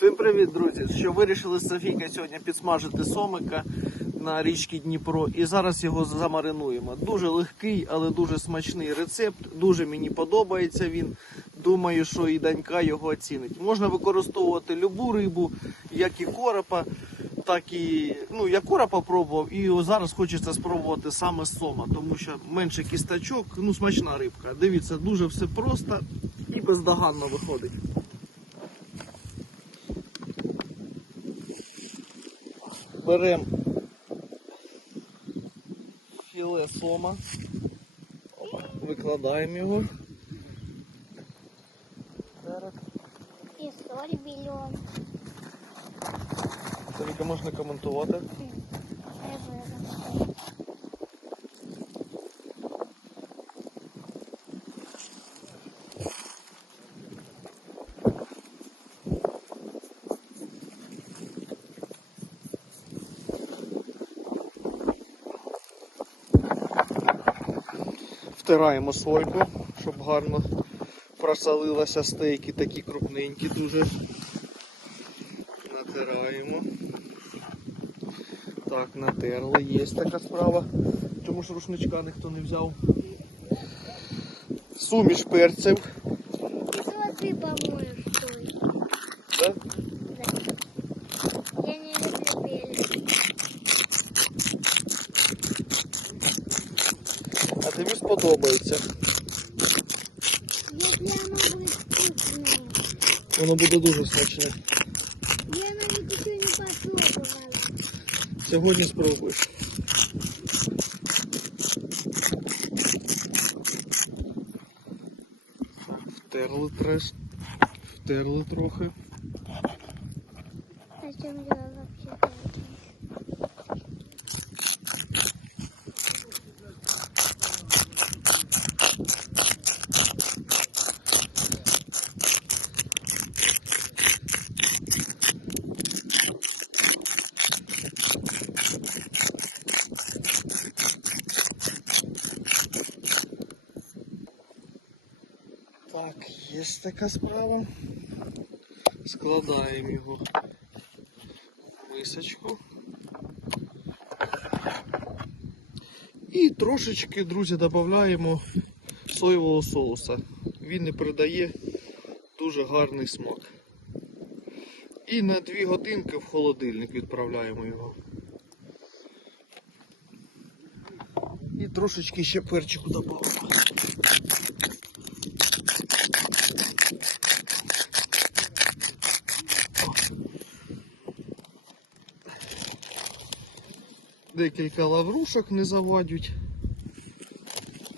Всім привіт, друзі! Що вирішили з Софійкою сьогодні підсмажити сомика на річці Дніпро і зараз його замаринуємо. Дуже легкий, але дуже смачний рецепт. Дуже мені подобається він. Думаю, що і донька його оцінить. Можна використовувати любу рибу, як і коропа, так і ну я коропа пробував, і зараз хочеться спробувати саме сома, тому що менше кісточок, ну смачна рибка. Дивіться, дуже все просто і бездоганно виходить. Беремо філе сома, викладаємо його. Перед. І соль більон. Це тільки можна коментувати. Втираємо сойку, щоб гарно просолилися стейки, такі крупненькі дуже. Натираємо. Так, натерли, є така справа. Чому ж рушничка ніхто не взяв? Суміш перців. І що тобі сподобається. Воно буде дуже смачне. Я навіть ще не попробувала. Сьогодні спробуєш. Втерли треш. Втерли трохи. А чем я вообще хочу? Так, є така справа. Складаємо його в мисочку. І трошечки, друзі, додаємо соєвого соуса. Він не придає дуже гарний смак. І на 2 годинки в холодильник відправляємо його. І трошечки ще перчику додамо. Декілька лаврушок не завадять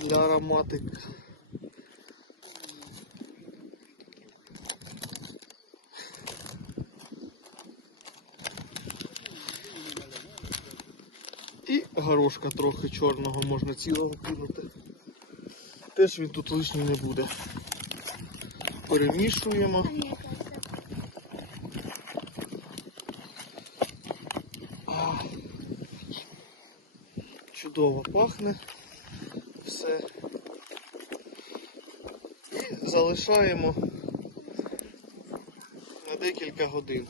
для ароматики. І горошка трохи чорного можна цілого кинути. Теж він тут лишній не буде. Перемішуємо. А мне кажется, А, Чудово пахне все. І залишаємо на декілька годин.